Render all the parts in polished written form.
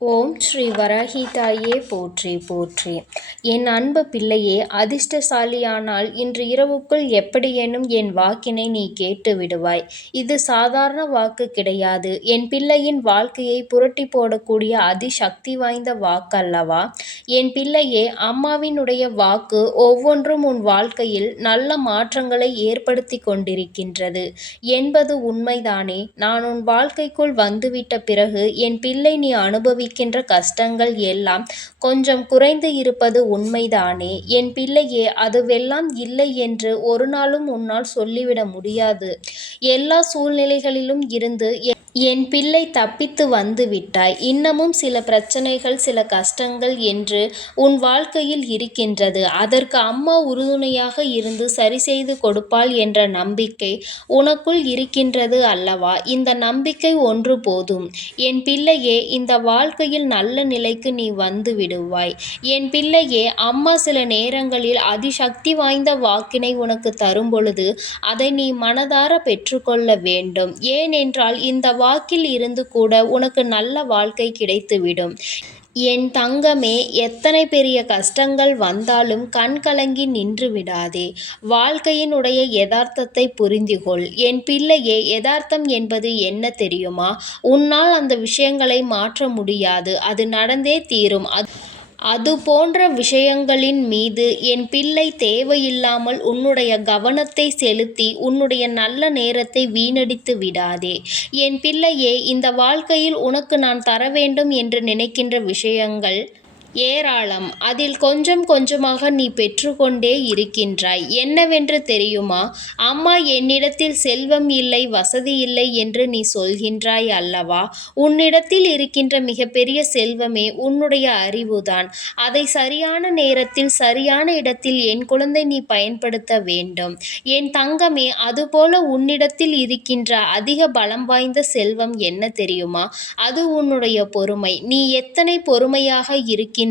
ஓம் ஸ்ரீ வராகி தாயே போற்றி போற்றி. என் அன்பு பிள்ளையே, அதிர்ஷ்டசாலியானால் இன்று இரவுக்குள் எப்படியேனும் என் வாக்கினை நீ கேட்டு விடுவாய். இது சாதாரண வாக்கு கிடையாது. என் பிள்ளையின் வாழ்க்கையை புரட்டி போடக்கூடிய அதிசக்தி வாய்ந்த வாக்கல்லவா? என் பிள்ளையே, அம்மாவினுடைய வாக்கு ஒவ்வொன்றும் உன் வாழ்க்கையில் நல்ல மாற்றங்களை ஏற்படுத்தி கொண்டிருக்கின்றது என்பது உண்மைதானே? நான் உன் வாழ்க்கைக்குள் வந்துவிட்ட பிறகு என் பிள்ளை நீ அனுபவிக்கின்ற கஷ்டங்கள் எல்லாம் கொஞ்சம் குறைந்து இருப்பது உண்மைதானே? என் பிள்ளையே, அதுவெல்லாம் இல்லை என்று ஒரு நாளும் உன்னால் சொல்லிவிட முடியாது. எல்லா சூழ்நிலைகளிலும் இருந்து என் பிள்ளை தப்பித்து வந்து விட்டாய். இன்னமும் சில பிரச்சனைகள், சில கஷ்டங்கள் என்று உன் வாழ்க்கையில் இருக்கின்றது. அதற்கு அம்மா உறுதுணையாக இருந்து சரி செய்து கொடுப்பாள் என்ற நம்பிக்கை உனக்குள் இருக்கின்றது அல்லவா? இந்த நம்பிக்கை ஒன்று போதும். என் பிள்ளையே, இந்த வாழ்க்கையில் நல்ல நிலைக்கு நீ வந்து விடுவாய். என் பிள்ளையே, அம்மா சில நேரங்களில் அதிசக்தி வாய்ந்த வாக்கினை உனக்கு தரும் பொழுது அதை நீ மனதார பெற்றுக்கொள்ள வேண்டும். ஏனென்றால் இந்த வாக்கில் இருந்து கூட உனக்கு நல்ல வாழ்க்கை கிடைத்துவிடும். என் தங்கமே, எத்தனை பெரிய கஷ்டங்கள் வந்தாலும் கண் கலங்கி நின்று விடாதே. வாழ்க்கையினுடைய யதார்த்தத்தை புரிந்துகொள். என் பிள்ளையே, யதார்த்தம் என்பது என்ன தெரியுமா? உன்னால் அந்த விஷயங்களை மாற்ற முடியாது. அது நடந்தே தீரும். அது போன்ற விஷயங்களின் மீது என் பிள்ளை தேவையில்லாமல் உன்னுடைய கவனத்தை செலுத்தி உன்னுடைய நல்ல நேரத்தை வீணடித்து விடாதே. என் பிள்ளையே, இந்த வாழ்க்கையில் உனக்கு நான் தர வேண்டும் என்று நினைக்கின்ற விஷயங்கள் ஏராளம். அதில் கொஞ்சம் கொஞ்சமாக நீ பெற்றுக்கொண்டே இருக்கின்றாய். என்னவென்று தெரியுமா? அம்மா என்னிடத்தில் செல்வம் இல்லை, வசதி இல்லை என்று நீ சொல்கின்றாய் அல்லவா? உன்னிடத்தில் இருக்கின்ற மிகப்பெரிய செல்வமே உன்னுடைய அறிவுதான். அதை சரியான நேரத்தில் சரியான இடத்தில் என் குழந்தை நீ பயன்படுத்த வேண்டும். என் தங்கமே, அதுபோல உன்னிடத்தில் இருக்கின்ற அதிக பலம் வாய்ந்த செல்வம் என்ன தெரியுமா? அது உன்னுடைய பொறுமை. நீ எத்தனை பொறுமையாக இருக்கின்றாயோ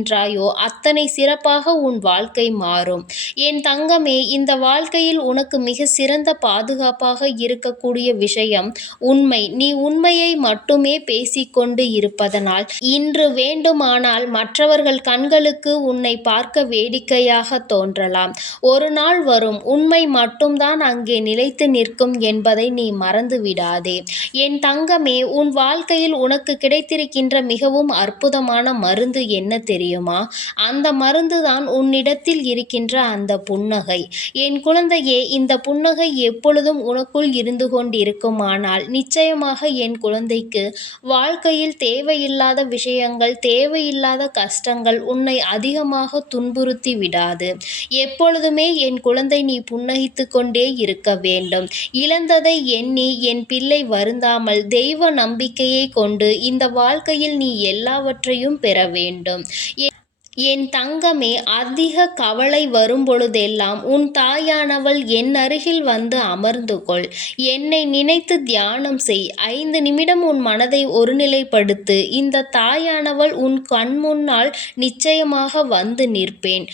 அத்தனை சிறப்பாக உன் வாழ்க்கை மாறும். என் தங்கமே, இந்த வாழ்க்கையில் உனக்கு மிக சிறந்த பாதுகாப்பாக இருக்கக்கூடிய விஷயம் உண்மை. நீ உண்மையை மட்டுமே பேசிக்கொண்டு இருப்பதனால் இன்று வேண்டுமானால் மற்றவர்கள் கண்களுக்கு உன்னை பார்க்க வேடிக்கையாக தோன்றலாம். ஒரு நாள் வரும், உண்மை மட்டும்தான் அங்கே நிலைத்து நிற்கும் என்பதை நீ மறந்து விடாதே. என் தங்கமே, உன் வாழ்க்கையில் உனக்கு கிடைத்திருக்கின்ற மிகவும் அற்புதமான மருந்து என்ன தெரியுமா? அந்த மருந்துதான் உன்னிடத்தில் இருக்கின்ற அந்த புன்னகை. என் குழந்தையே, இந்த புன்னகை எப்பொழுதும் உனக்குள் இருந்து கொண்டிருக்குமானால் நிச்சயமாக என் குழந்தைக்கு வாழ்க்கையில் தேவையில்லாத விஷயங்கள், தேவையில்லாத கஷ்டங்கள் உன்னை அதிகமாக துன்புறுத்தி விடாது. எப்பொழுதுமே என் குழந்தை நீ புன்னகித்து கொண்டே இருக்க வேண்டும். இழந்ததை எண்ணி என் பிள்ளை வருந்தாமல் தெய்வ நம்பிக்கையை கொண்டு இந்த வாழ்க்கையில் நீ எல்லாவற்றையும் பெற வேண்டும். என் தங்கமே, அதிக கவலை வரும்பொழுதெல்லாம் உன் தாயானவள் என் அருகில் வந்து அமர்ந்து கொள். என்னை நினைத்து தியானம் செய். 5 நிமிடம் உன் மனதை ஒருநிலைப்படுத்து. இந்த தாயானவள் உன் கண் முன்னால் நிச்சயமாக வந்து நிற்பேன்.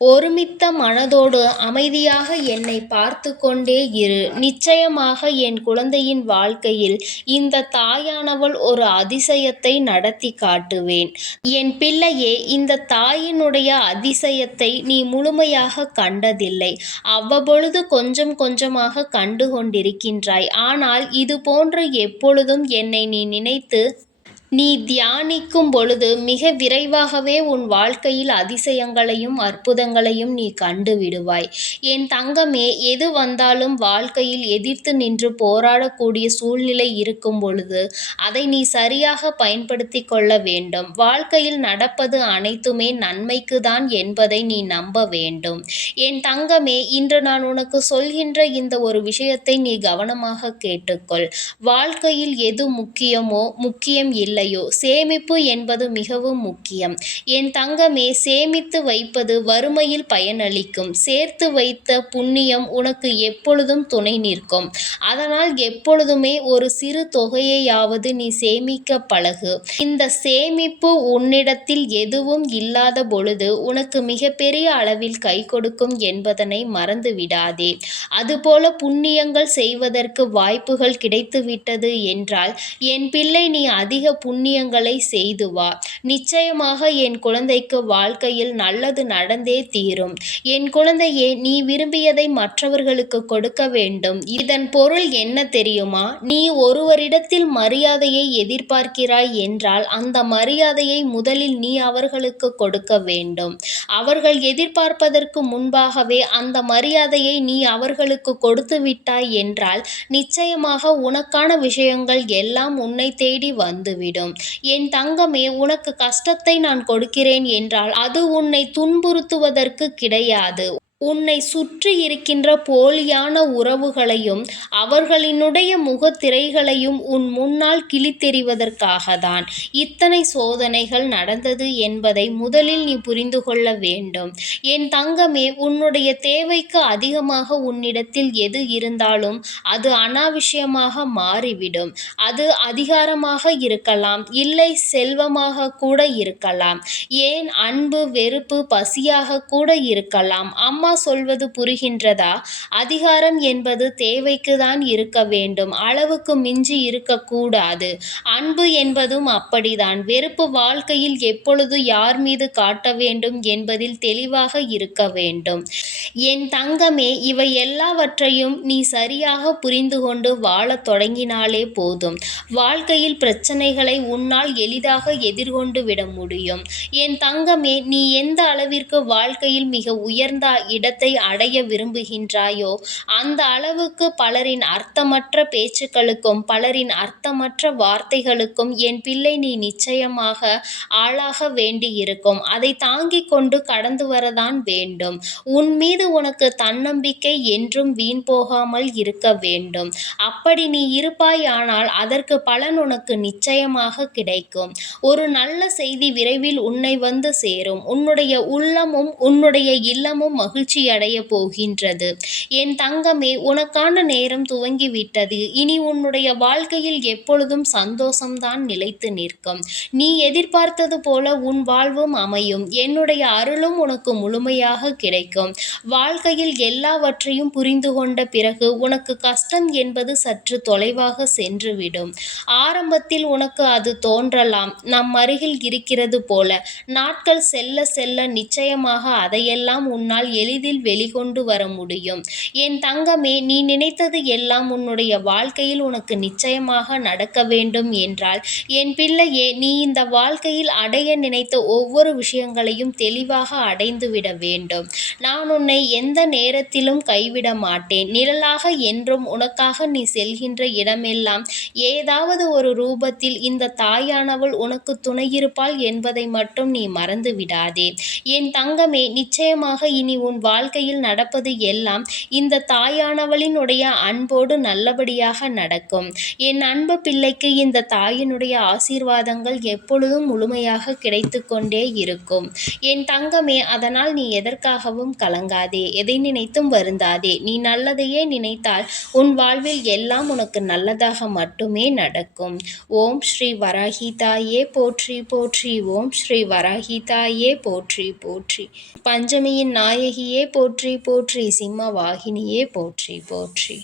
ஒருமித்த மனதோடு அமைதியாக என்னை பார்த்து கொண்டே இரு. நிச்சயமாக என் குழந்தையின் வாழ்க்கையில் இந்த தாயானவள் ஒரு அதிசயத்தை நடத்தி காட்டுவேன். என் பிள்ளையே, இந்த தாயினுடைய அதிசயத்தை நீ முழுமையாக கண்டதில்லை. அவ்வப்பொழுது கொஞ்சம் கொஞ்சமாக கண்டு கொண்டிருக்கின்றாய். ஆனால் இது போன்று எப்பொழுதும் என்னை நீ நினைத்து நீ தியானிக்கும் பொழுது மிக விரைவாகவே உன் வாழ்க்கையில் அதிசயங்களையும் அற்புதங்களையும் நீ கண்டு விடுவாய். என் தங்கமே, எது வந்தாலும் வாழ்க்கையில் எதிர்த்து நின்று போராடக்கூடிய சூழ்நிலை இருக்கும் பொழுது அதை நீ சரியாக பயன்படுத்தி கொள்ள வேண்டும். வாழ்க்கையில் நடப்பது அனைத்துமே நன்மைக்கு தான் என்பதை நீ நம்ப வேண்டும். என் தங்கமே, இன்று நான் உனக்கு சொல்கின்ற இந்த ஒரு விஷயத்தை நீ கவனமாக கேட்டுக்கொள். வாழ்க்கையில் எது முக்கியம் இல்லை, சேமிப்பு என்பது மிகவும் முக்கியம். என் தங்கமே, சேமித்து வைப்பது வறுமையில் பயனளிக்கும். சேர்த்து வைத்த புண்ணியம் உனக்கு எப்பொழுதும் துணை நிற்கும். அதனால் எப்பொழுதுமே ஒரு சிறு தொகையையாவது நீ சேமிக்க பழகு. இந்த சேமிப்பு உன்னிடத்தில் எதுவும் இல்லாத பொழுது உனக்கு மிகப்பெரிய அளவில் கை கொடுக்கும் என்பதனை மறந்து விடாதே. அதுபோல புண்ணியங்கள் செய்வதற்கு வாய்ப்புகள் கிடைத்துவிட்டது என்றால் என் பிள்ளை நீ அதிக புண்ணியங்களை செய்து வா. நிச்சயமாக என் குழந்தைக்கு வாழ்க்கையில் நல்லது நடந்தே தீரும். என் குழந்தையே, நீ விரும்பியதை மற்றவர்களுக்கு கொடுக்க வேண்டும். இதன் பொருள் என்ன தெரியுமா? நீ ஒருவரிடத்தில் மரியாதையை எதிர்பார்க்கிறாய் என்றால் அந்த மரியாதையை முதலில் நீ அவர்களுக்கு கொடுக்க வேண்டும். அவர்கள் எதிர்பார்ப்பதற்கு முன்பாகவே அந்த மரியாதையை நீ அவர்களுக்கு கொடுத்து விட்டாய் என்றால் நிச்சயமாக உனக்கான விஷயங்கள் எல்லாம் உன்னை தேடி வந்துவிடும். என் தங்கமே, உனக்கு கஷ்டத்தை நான் கொடுக்கிறேன் என்றால் அது உன்னை துன்புறுத்துவதற்கு கிடையாது. உன்னை சுற்றி இருக்கின்ற போலியான உறவுகளையும் அவர்களினுடைய முகத்திரைகளையும் உன் முன்னால் கிழித்தெறிவதற்காகத்தான் இத்தனை சோதனைகள் நடந்தது என்பதை முதலில் நீ புரிந்து கொள்ள வேண்டும். என் தங்கமே, உன்னுடைய தேவைக்கு அதிகமாக உன்னிடத்தில் எது இருந்தாலும் அது அனாவசியமாக மாறிவிடும். அது அதிகாரமாக இருக்கலாம், இல்லை செல்வமாக கூட இருக்கலாம், ஏன் அன்பு, வெறுப்பு, பசியாக கூட இருக்கலாம். அம்மா சொல்வது புரிகின்றதா? அதிகாரம் என்பது தேவைக்கு தான் இருக்க வேண்டும், அளவுக்கு மிஞ்சி இருக்கக்கூடாது. அன்பு என்பதும் அப்படிதான். வெறுப்பு வாழ்க்கையில் எப்பொழுது யார் மீது காட்ட வேண்டும் என்பதில் தெளிவாக இருக்க வேண்டும். என் தங்கமே, இவை எல்லாவற்றையும் நீ சரியாக புரிந்து கொண்டு வாழத் தொடங்கினாலே போதும். வாழ்க்கையில் பிரச்சனைகளை உன்னால் எளிதாக எதிர்கொண்டு விட முடியும். என் தங்கமே, நீ எந்த அளவிற்கு வாழ்க்கையில் மிக உயர்ந்த இடத்தை அடைய விரும்புகின்றாயோ அந்த அளவுக்கு பலரின் அர்த்தமற்ற பேச்சுக்களுக்கும் பலரின் அர்த்தமற்ற வார்த்தைகளுக்கும் என் பிள்ளை நீ நிச்சயமாக ஆளாக வேண்டியிருக்கும். அதை தாங்கிக் கொண்டு கடந்து வரதான் வேண்டும். உன் மீது உனக்கு தன்னம்பிக்கை என்றும் வீண் போகாமல் இருக்க வேண்டும். அப்படி நீ இருப்பாயானால் அதற்கு பலன் உனக்கு நிச்சயமாக கிடைக்கும். ஒரு நல்ல செய்தி விரைவில் உன்னை வந்து சேரும். உன்னுடைய உள்ளமும் உன்னுடைய இல்லமும் மகிழ்ச்சியடைய போகின்றது. என் தங்கமே, உனக்கான நேரம் துவங்கிவிட்டது. இனி உன்னுடைய வாழ்க்கையில் எப்பொழுதும் சந்தோஷம்தான் நிலைத்து நிற்கும். நீ எதிர்பார்த்தது போல உன் வாழ்வும் அமையும். என்னுடைய அருளும் உனக்கு முழுமையாக கிடைக்கும். வாழ்க்கையில் எல்லாவற்றையும் புரிந்து கொண்ட பிறகு உனக்கு கஷ்டம் என்பது சற்று தொலைவாக சென்றுவிடும். ஆரம்பத்தில் உனக்கு அது தோன்றலாம், நம் அருகில் இருக்கிறது போல. நாட்கள் செல்ல செல்ல நிச்சயமாக அதையெல்லாம் உன்னால் எளிதில் வெளிக்கொண்டு வர முடியும். என் தங்கமே, நீ நினைத்தது எல்லாம் உன்னுடைய வாழ்க்கையில் உனக்கு நிச்சயமாக நடக்க வேண்டும் என்றால் என் பிள்ளையே, நீ இந்த வாழ்க்கையில் அடைய நினைத்த ஒவ்வொரு விஷயங்களையும் தெளிவாக அடைந்துவிட வேண்டும். நான் உன்னை எந்த நேரத்திலும் கைவிட மாட்டேன். நிழலாக என்றும் உனக்காக நீ செல்கின்ற இடமெல்லாம் ஏதாவது ஒரு ரூபத்தில் இந்த தாயானவள் உனக்கு துணையிருப்பாள் என்பதை மட்டும் நீ மறந்து விடாதே. என் தங்கமே, நிச்சயமாக இனி உன் வாழ்க்கையில் நடப்பது எல்லாம் இந்த தாயானவளினுடைய அன்போடு நல்லபடியாக நடக்கும். என் அன்பு பிள்ளைக்கு இந்த தாயினுடைய ஆசீர்வாதங்கள் எப்பொழுதும் முழுமையாக கிடைத்து கொண்டே இருக்கும். என் தங்கமே, அதனால் நீ எதற்காகவும் கலங்காதே, எதை நினைத்தும் வருந்தாதே. நீ நல்லதையே நினைத்தால் உன் வாழ்வில் எல்லாம் உனக்கு நல்லதாக மட்டுமே நடக்கும். ஓம் ஸ்ரீ வராகி தாயே போற்றி போற்றி. ஓம் ஸ்ரீ வராகி தாயே போற்றி போற்றி. பஞ்சமியின் நாயகியே போற்றி போற்றி. சிம்ம வாகினியே போற்றி போற்றி.